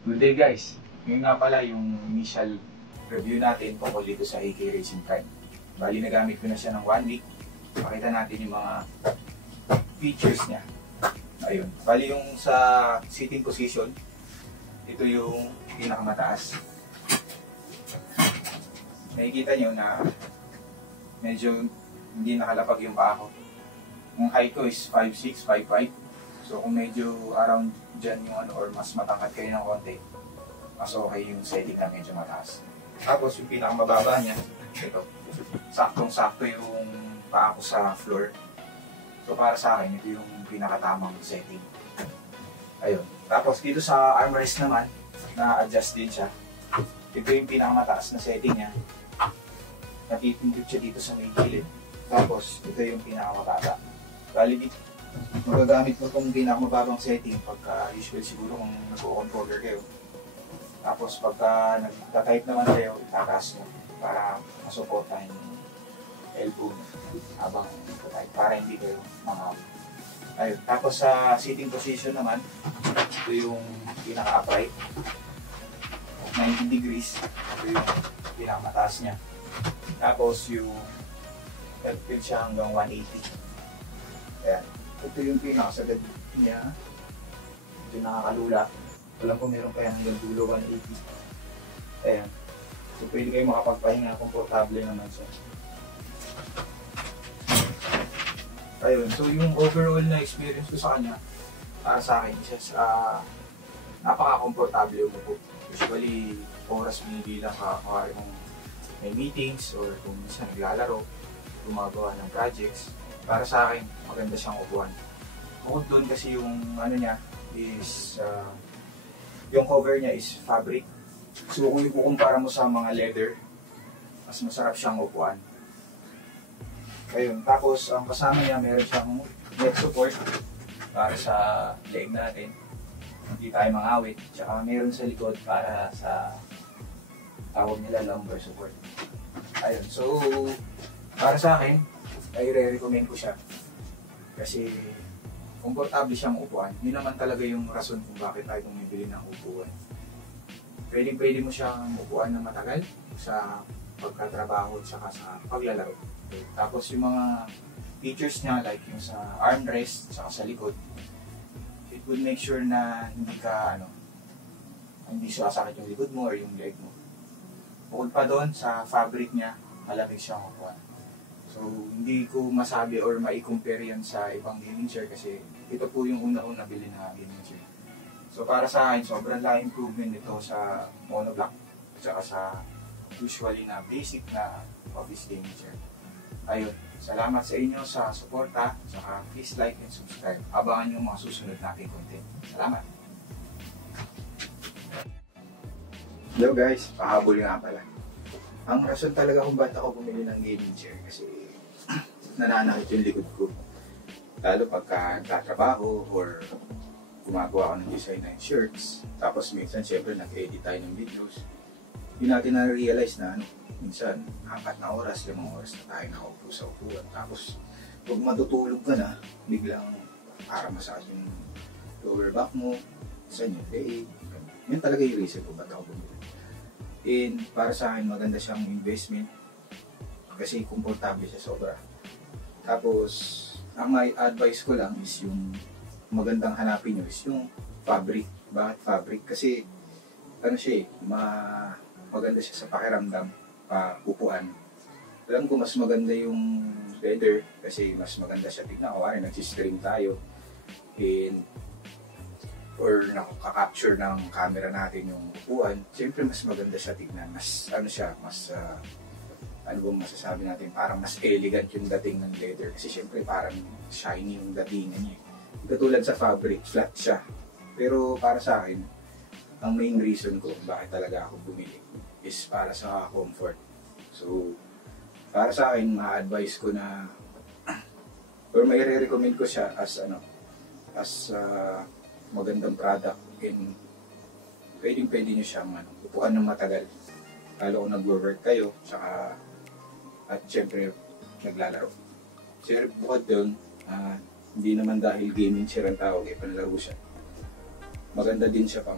Good day guys! Ngayon nga pala yung initial review natin tungkol dito sa AK Racing Prime. Bali nagamit ko na siya ng 1 week. Pakita natin yung mga features niya. Ayun. Bali yung sa sitting position, ito yung pinakamataas. Nakikita nyo na medyo hindi nakalapag yung paa ko. Yung height ko is 5'6", 5'5". So kung medyo around dyan yung ano, or mas matangkad kayo ng konti, mas okay yung setting na medyo mataas. Tapos yung pinakamababa niya, ito. Saktong-sakto yung paa ko sa floor. So para sa akin, ito yung pinakatamang setting. Ayun. Tapos dito sa armrest naman, na-adjust din siya. Ito yung pinakamataas na setting niya. Natipindot siya dito sa may gilid. Tapos ito yung pinakamababa. Bali dito, magagamit mo itong pinakamababang setting pagka usual siguro kung nag-o-controller kayo. Tapos pagka nagta-type naman kayo, itataas mo para masuportahan yung elbow habang nagta-type para hindi kayo mahawak. Ayun. Tapos sa sitting position naman, ito yung pinaka-upright, 90 degrees. Ito yung pinakamataas niya. Tapos yung tilt siya hanggang 180. Ayan. Ito yung pinakasagad niya. Ito yung nakakalula. Alam ko meron pa yan hanggang dulo 180. Ayan. So pwede kayo makapagpahinga. Komportable naman siya. Ayun. So yung overall na experience ko sa kanya, para sa akin, isa sa napaka-komportable umupo. Usually, oras binibilang ka kung may meetings or kung minsan naglalaro, gumagawa ng projects. Para sa akin, maganda siyang upuan. Bukod doon kasi yung ano niya is, yung cover niya is fabric. So kung ikukumpara mo sa mga leather, mas masarap siyang upuan. Ayun, tapos ang kasama niya meron siyang neck support para sa leg natin. Hindi tayo mangawit. Tsaka meron sa likod para sa tawag nila lumbar support. Ayun, so para sa akin, ay re-recommend ko siya. Kasi komportable siyang upuan. Yun naman talaga yung rason kung bakit tayo bumibili ng upuan. Pwede mo siyang upuan na matagal sa pagkatrabaho at saka sa paglalaro. Okay. Tapos yung mga features niya like yung sa armrest at sa likod, it would make sure na hindi sasakit yung likod mo or yung leg mo. Bukod pa doon, sa fabric niya, malamig siyang upuan. So, hindi ko masabi or mai-compare yan sa ibang gaming chair kasi ito po yung una kong nabili na gaming chair. So, para sa akin, sobrang laking improvement nito sa monoblock at saka sa usually na basic na office gaming chair. Ayun, salamat sa inyo sa suporta, saka please like and subscribe. Abangan yung mga susunod nating content. Salamat! Hello guys, pahabol nga pala. Ang rason talaga kung ba't ako bumili ng gaming chair kasi nananakit yung likod ko. Lalo pagka nagtatrabaho or gumagawa ako ng design ng shirts. Tapos minsan siyempre nag-edit tayo ng videos. Hindi natin na-realize na minsan 4 na oras, 5 oras na tayo nakaupo sa upuan. Tapos pag matutulog ka na, biglang para masakit yung lower back mo, minsan yung leg. Yan talaga yung reason kung ba't ako bumili. And para sa akin, maganda siyang investment kasi komportable siya sobra. Tapos, ang may advice ko lang is yung magandang hanapin nyo is yung fabric. Bakit fabric? Kasi ano siya maganda siya sa pakiramdam, upuan. Alam ko mas maganda yung leather kasi mas maganda siya tignan. Kung nagsistream tayo and or nakaka-capture ng camera natin yung upuan, siyempre mas maganda siya tignan. Mas ano bang masasabi natin, parang mas elegant yung dating ng leather kasi siyempre parang shiny yung datingan niya. Katulad sa fabric, flat siya. Pero para sa akin, ang main reason ko bakit talaga ako bumili is para sa comfort. So, para sa akin, ma-advise ko na or may re-recommend ko siya as magandang product and pwede nyo siyang upuan ng matagal. Lalo kung nag-work kayo, saka at syempre naglalaro. Siyempre bukod doon, hindi naman dahil gaming chair ang tawag, panlaro siya. Maganda din siya pang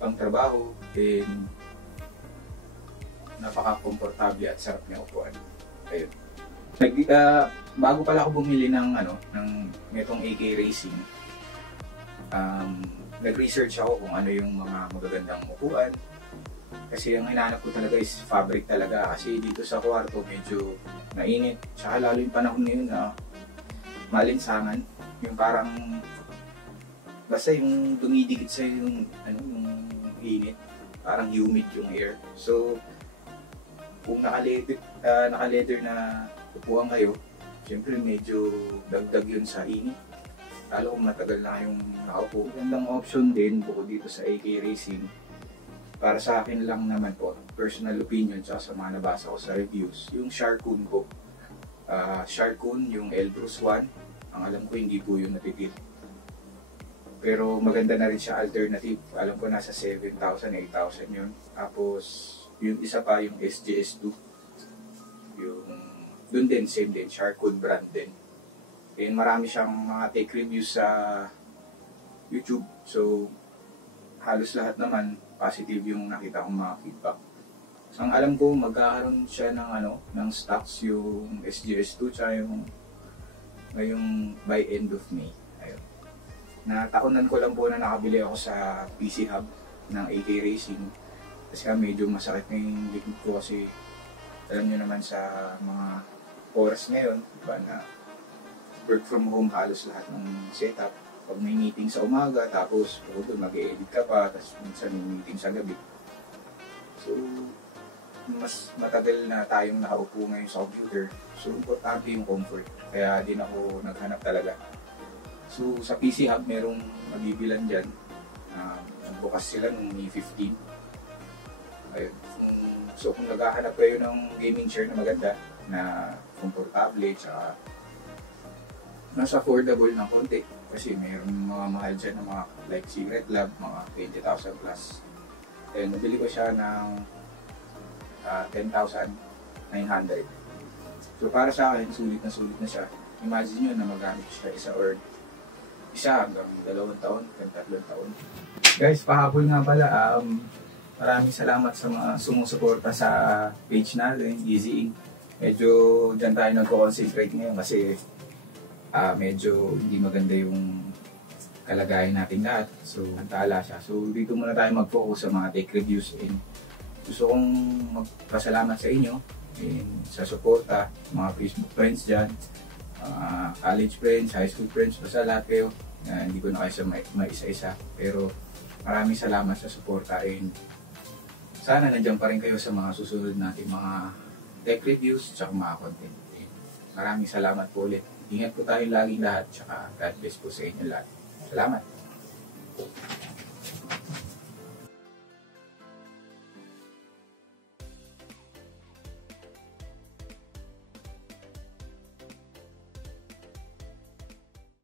pang trabaho, then napaka-komportable at sarap niya upuan. Ayun. Bago pala ako bumili ng netong AK Racing, nag-research ako kung ano yung mga magagandang upuan. Kasi ang hinahanap ko talaga is fabric talaga. Kasi dito sa kwarto medyo mainit. Tsaka lalo yung panahon ngayon na malinsangan. Yung parang basta yung dumidikit sa yung init. Parang humid yung air. So kung naka-leather na upuan kayo, syempre medyo dagdag yun sa init. Lalo kung matagal na yung nakaupo. Magandang option din bukod dito sa AK Racing. Para sa akin lang naman po, personal opinion tsaka sa mga nabasa ko sa reviews, yung Sharkoon ko. Sharkoon, yung Elbrus 1, ang alam ko hindi po yun napipil. Pero maganda na rin siya alternative. Alam ko nasa 7,000, 8,000 yun. Tapos yung isa pa, yung SGS2. Yung, dun din, same din, Sharkoon brand din. And marami siyang mga take reviews sa YouTube. So, halos lahat naman positive yung nakita kong mga feedback. So, ang alam ko, magkakaroon siya ng stocks yung SGS2 tsaka yung ngayong by end of May. Ayun. Natakunan ko lang po na nakabili ako sa PC Hub ng AK Racing. Kasi medyo masakit na yung likod ko kasi alam nyo naman sa mga oras ngayon, diba, na work from home halos lahat ng setup. Pag may meeting sa umaga, tapos mag-e-edit ka pa, tapos minsan may meeting sa gabi. So, mas matagal na tayong nakaupo ngayon sa computer. So, importante yung comfort. Kaya din ako naghanap talaga. So, sa PC Hub, merong mabibilan dyan. Bukas sila nung May 15. Ayun. So, kung naghahanap kayo ng gaming chair na maganda, na komportable, tsaka mas affordable ng konti. Kasi mayroong mga mahal dyan ng mga like Secret Lab, mga 20,000 plus. And nabili ko siya ng 10,900. So para sa akin, sulit na siya. Imagine nyo na magamit siya isa hanggang 2 taon, 3 taon. Guys, pahabol nga pala, maraming salamat sa mga sumusuporta sa page natin, Easy Ink. Medyo dyan tayo nagko-concentrate ngayon kasi medyo hindi maganda yung kalagayan natin lahat. So, antala siya. So, dito muna tayo mag-focus sa mga tech reviews. And gusto kong magpasalamat sa inyo and sa suporta, mga Facebook friends dyan, college friends, high school friends, basta lahat kayo. Hindi ko na kayo maisa-isa. Pero maraming salamat sa suporta and sana nandiyan pa rin kayo sa mga susunod natin mga tech reviews at mga content. And maraming salamat po ulit. Ingat po tayo lagi lahat, tsaka God bless po sa inyo lahat. Salamat!